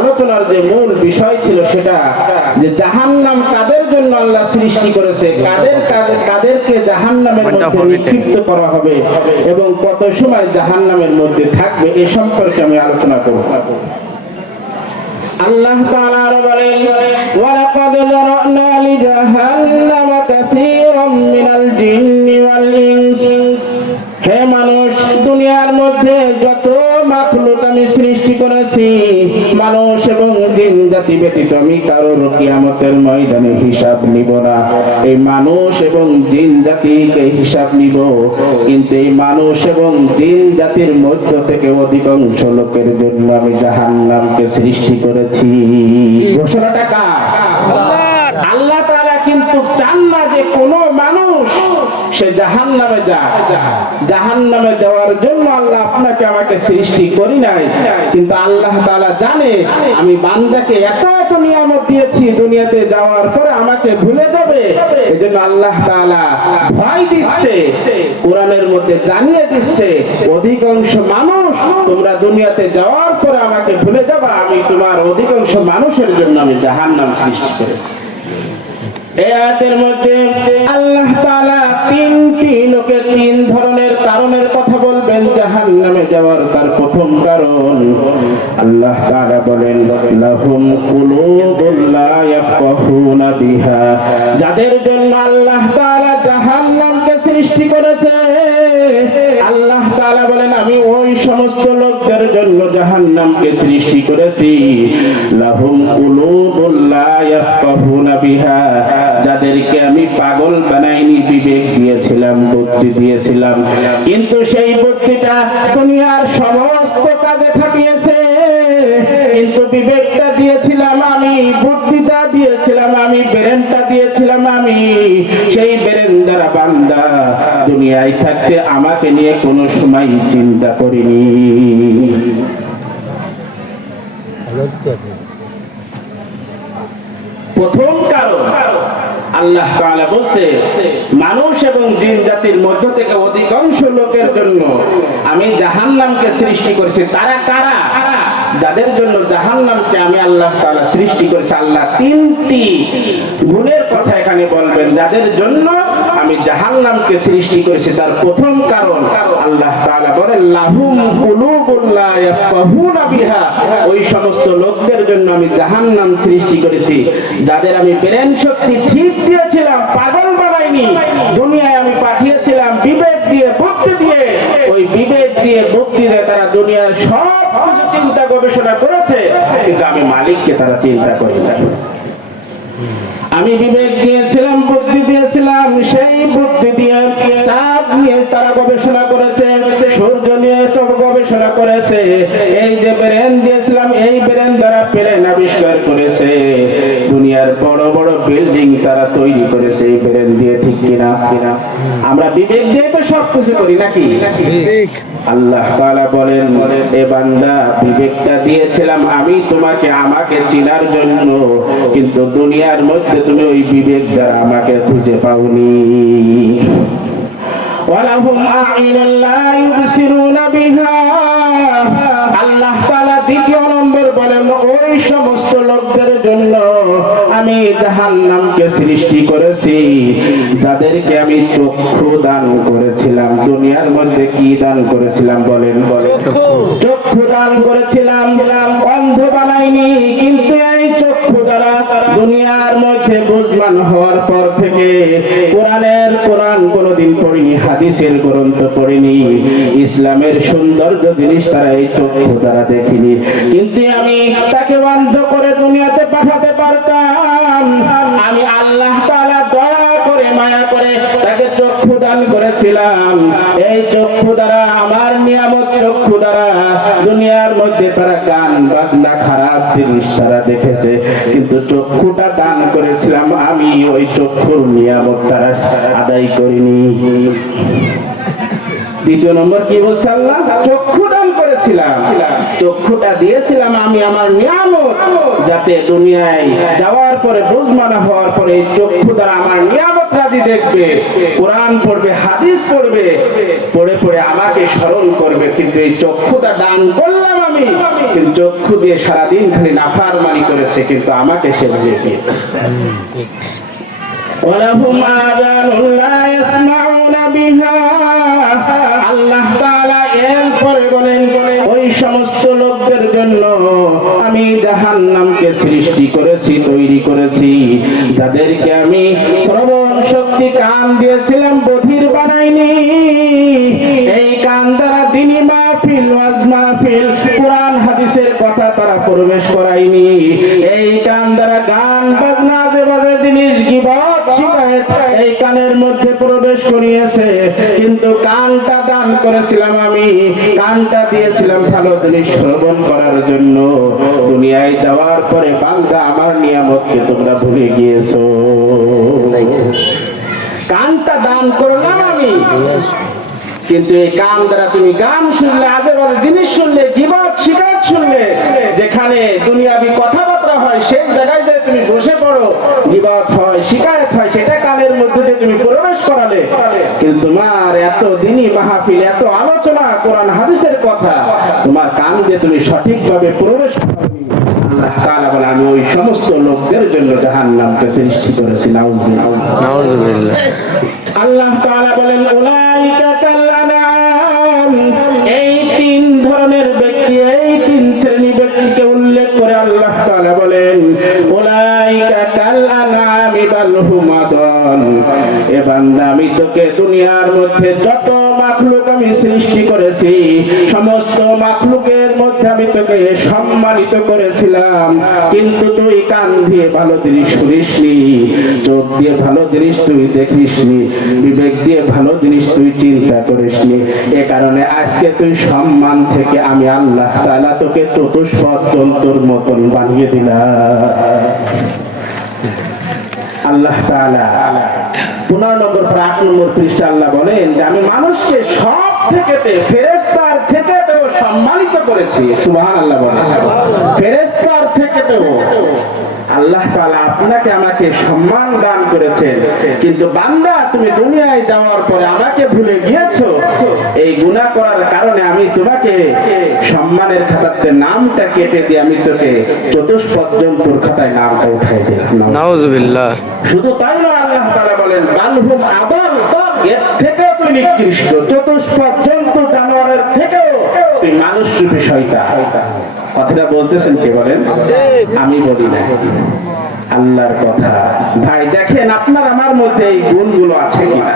আলোচনার যে মূল বিষয় ছিল সেটা যে জাহান্নাম কাদের জন্য আল্লাহ সৃষ্টি করেছে, কাদেরকে জাহান্নামের মধ্যে নিক্ষিপ্ত করা হবে এবং কত সময় জাহান্নামের মধ্যে থাকবে এ সম্পর্কে আমি আলোচনা করব। আল্লাহ তাআলা বলেন ওয়ালাকাদ যারানা লিজাহান্নামা কাসীরাম মিনাল জিন্নি ওয়াল ইনস, হে মানুষ, দুনিয়ার মধ্যে যত মাখলুক আমি সৃষ্টি করেছি, মানুষ এবং জিন জাতি ব্যতীত আমি কারোর কিয়ামতের ময়দানে হিসাব নিব না। এই মানুষ এবং জিন জাতিকে হিসাব নিব, কিন্তু এই মানুষ এবং জিন জাতির মধ্য থেকে অধিকাংশ লোকের জন্য আমি জাহান্নামকে সৃষ্টি করেছি। ঘোষণাটা কার? আল্লাহ তাআলা কিন্তু চান না যে কোনো মানুষ সে জাহান্নামে যায়। জাহান্নামে দেওয়ার জন্য আল্লাহ আপনাকে আমাকে সৃষ্টি করি নাই, কিন্তু আল্লাহ তাআলা জানে আমি বান্দাকে এত এত নিয়ামত দিয়েছি, দুনিয়াতে যাওয়ার পরে আমাকে ভুলে যাবে। এজন্য আল্লাহ তাআলা ভয় দিচ্ছে, কোরআনের মধ্যে জানিয়ে দিচ্ছে অধিকাংশ মানুষ তোমরা দুনিয়াতে যাওয়ার পরে আমাকে ভুলে যাবা, আমি তোমার অধিকাংশ মানুষের জন্য আমি জাহান্নাম সৃষ্টি করেছি। এই আয়াতের মধ্যে আল্লাহ তাআলা তিনটি লোকের তিন ধরনের কারণের কথা বলবেন জাহান্নামে যাওয়ার। তার প্রথম কারণ আল্লাহ তাআলা বলেন লাহুম কুলুবুন লা ইয়াফকাহুনা বিহা, যাদের জন্য আল্লাহ তাআলা জাহান্নামকে সৃষ্টি করেছে। আল্লাহ তাআলা বলেন আমি ওই সমস্ত লোকদের জন্য জাহান্নামকে সৃষ্টি করেছি লাহুম কুলুবুন লা ইয়াফকাহুনা বিহা, যাদেরকে আমি পাগল বানাইনি, বিবেক দিয়েছিলাম, বুদ্ধি দিয়েছিলাম, কিন্তু সেই বুদ্ধিটা দুনিয়ার সমস্ত কাজে খাটিয়েছে। কিন্তু বিবেকটা দিয়েছিলাম আমি, বুদ্ধিটা দিয়েছিলাম আমি, ব্রেনটা দিয়েছিলাম আমি। সেই ব্রেন দ্বারা বান্দা দুনিয়ায় থাকতে আমাকে নিয়ে কোনো সময় চিন্তা করিনি। প্রথম কারণ আল্লাহ তাআলা বলছে মানুষ এবং জিন জাতির মধ্য থেকে অধিকাংশ লোকের জন্য আমি জাহান্নামকে সৃষ্টি করেছি। তারা কারা? যাদের জন্য জাহান্নামকে আমি আল্লাহ তাআলা সৃষ্টি করেছি। আল্লাহ তিনটি গুণের কথা এখানে বলবেন যাদের জন্য আমি জাহান্নামকে সৃষ্টি করেছি। তার প্রথম কারণ আল্লাহ তাআলা বলেন লাহুম কুলুবুন লা ইয়াফকাহুনা বিহা, ওই সমস্ত লোকদের জন্য আমি জাহান্নাম সৃষ্টি করেছি যাদের আমি ব্রেন শক্তি ঠিক দিয়েছিলাম, পাগল বানাইনি। দুনিয়ায় আমি পাঠিয়েছিলাম বিবেক দিয়ে, বুদ্ধি দিয়ে। ওই বিবেক দিয়ে, বুদ্ধি দিয়ে তারা দুনিয়ার সব কিছু চিন্তা গবেষণা করেছে, কিন্তু আমি মালিককে তারা চিন্তা করি না। আমি বিবেক দিয়েছিলাম, বুদ্ধি দিয়েছিলাম, সেই বুদ্ধি দিয়ে চাঁদ নিয়ে তারা গবেষণা করেছে, সূর্য নিয়ে গবেষণা করেছে। এই যে ব্রেন দিয়েছিলাম, এই ব্রেন দ্বারা প্লেন আবিষ্কার করেছে, দুনিয়ার বড় বড় বিল্ডিং তারা তৈরি করেছে এই ব্রেন দিয়ে। ঠিক কিনা? আমরা বিবেক দিয়ে তো সবকিছু করি নাকি? আল্লাহ তাআলা বলেন এ বান্দা, বিবেকটা দিয়েছিলাম আমি তোমাকে, আমাকে চিনার জন্য, কিন্তু দুনিয়ার মধ্যে তুমি ওই বিবেক দ্বারা আমাকে খুঁজে পাওনি। ওয়ালাহুম আ'ইনুন লা ইউবসিরুনা বিহা, আল্লাহ তাআলা দ্বিতীয় নম্বর বলেন ওই সমস্ত লোকদের জন্য আমি জাহান্নামকে সৃষ্টি করেছি যাদেরকে আমি চক্ষু দান করেছিলাম। দুনিয়ার মধ্যে কি দান করেছিলাম বলেন? চক্ষু দান করেছিলাম, অন্ধ বানাইনি। কিন্তু এই চক্ষু দ্বারা দুনিয়ার মধ্যে বুঝমান হওয়ার পর থেকে কোরআন কোনদিন পড়িনি, হাদিসের গ্রন্থ পড়িনি, ইসলামের সৌন্দর্য জিনিস তারা এই চক্ষু দ্বারা দেখিনি। কিন্তু আমি তাকে বন্ধ করে দুনিয়াতে পাঠাতে পারতাম। আমি আল্লাহ তাআলা দয়া করে, মায়া করে তাকে চক্ষু দান করেছিলাম। এই চক্ষু দ্বারা, আমার নিয়ামত চক্ষু দ্বারা দুনিয়ার মধ্যে তারা গান বাজনা খারাপ জিনিস তারা দেখেছে, কিন্তু চক্ষুটা দান করেছিলাম আমি, ওই চক্ষুর নিয়ামত তারা আদায় করিনি। দ্বিতীয় নম্বর কি বলছে আল্লাহ? চক্ষু দান করেছিলাম, চক্ষুটা দিয়েছিলাম আমি আমার নিয়ামত, যাতে দুনিয়ায় যাওয়ার পরে বুঝমান হওয়ার পরে এই চক্ষু দ্বারা আমার নিয়ামত রাজি দেখবে, কোরআন পড়বে, হাদিস পড়বে, পড়ে পড়ে আমাকে স্মরণ করবে। কিন্তু এই চক্ষুটা দান করলাম আমি, কিন্তু চক্ষু দিয়ে সারাদিন খালি নাফরমানি করেছে, কিন্তু আমাকে সে ভুলে গিয়েছে। ওয়ালাহুম আযানুন লা ইয়াসমাউনা বিহা, আল্লাহ তাআলা এরপরে বলেন ওই সমস্ত লোকদের জন্য আমি জাহান্নামকে সৃষ্টি করেছি, তৈরি করেছি, যাদেরকে আমি শ্রবণ শক্তি কান দিয়েছিলাম, বধির বানাইনি। এই কান দ্বারা দ্বীনি মাহফিল, ওয়াজ মাহফিল, কোরআন হাদিসের কথা তারা প্রবেশ করায়নি। এই কান দ্বারা গান বাজনা, আজে বাজে জিনিস, গীবত, শিকায়েত এই কানের মধ্যে প্রবেশ করিয়েছে। কিন্তু কানটা দান করেছিলাম আমি, কানটা দিয়েছিলাম ভালো জিনিস শ্রবণ করার জন্য। দুনিয়ায় যাওয়ার পরে বান্দা আমার নিয়ামতকে তোমরা ভুলে গিয়েছো। কানটা দান করলাম আমি, কিন্তু এই কান দ্বারা তুমি গান শুনলে, আজে বাজে জিনিস শুনলে, গীবত শিকায়ত শুনলে, যেখানে দুনিয়াবি কথাবার্তা হয় সেই জায়গায় যে তুমি বসে পড়ো, গীবত হয়, শিকায়ত হয়, সেটা কানের মধ্যে দিয়ে তুমি প্রবেশ করালে। কিন্তু তোমার এত দিনই মাহফিল, এত আলোচনা, কোরআন হাদিসের কথা তোমার কান দিয়ে তুমি সঠিকভাবে প্রবেশ করালে। আল্লাহ তাআলা বলে আমি ওই সমস্ত লোকদের জন্য জাহান্নামকে সৃষ্টি করেছি। নাউযুবিল্লাহ। আল্লাহ তাআলা বলেন উলাইকা কাল আনআম, এই তিন ধরনের ব্যক্তি, এই তিন শ্রেণী ব্যক্তিকে উল্লেখ করে আল্লাহ তাআলা বলেন উলাইকা কাল আনআম বাল হুম আদাল। এ বান্দা, আমি তোকে দুনিয়ার মধ্যে যত মাখলুক আমি সৃষ্টি করেছি, সমস্ত মাখলুকের মধ্যে আমি তোকে সম্মানিত করেছিলাম, কিন্তু তুই কান দিয়ে ভালো জিনিস শুনিসনি, চোখ দিয়ে ভালো জিনিস তুই দেখিসনি, বিবেক দিয়ে ভালো জিনিস তুই চিন্তা করিসনি। এ কারণে আজকে তুই সম্মান থেকে আমি আল্লাহ তাআলা তোকে চতুষ্পদ জন্তুর মতন বানিয়ে দিলাম। আল্লাহ তাআলা 15 নম্বর 8 নম্বর পৃষ্ঠা আল্লাহ বলেন যে আমি মানুষকে সব থেকে, ফেরেশতার থেকে তো সম্মানিত করেছি। সুবহানাল্লাহ বলেন, ফেরেশতার থেকে তো আল্লাহ তাআলা আপনাকে আমাকে সম্মান দান করেছেন। কিন্তু বান্দা, তুমি দুনিয়ায় যাওয়ার পরে আমাকে ভুলে গিয়েছো। এই গুনাহ করার কারণে আমি তোমাকে সম্মানের খাতাতে নামটা কেটে দিয়ে আমি তোকে চতুষ্পদ জন্তুর খাতায় নামটা উঠাই দিলাম। নাউযুবিল্লাহ। শুধু তাই নয়, আল্লাহ তাআলা বলেন বালহুম আদাল, এর থেকেও তুই নিকৃষ্ট, চতুষ্পদ জন্তু জানোয়ারের থেকেও তুই মানুষ রূপী শয়তান। কথাটা বলতেছেন কে বলেন? আমি বলি না, আল্লাহর কথা। ভাই দেখেন আপনার আমার মধ্যে এই গুণগুলো আছে কিনা।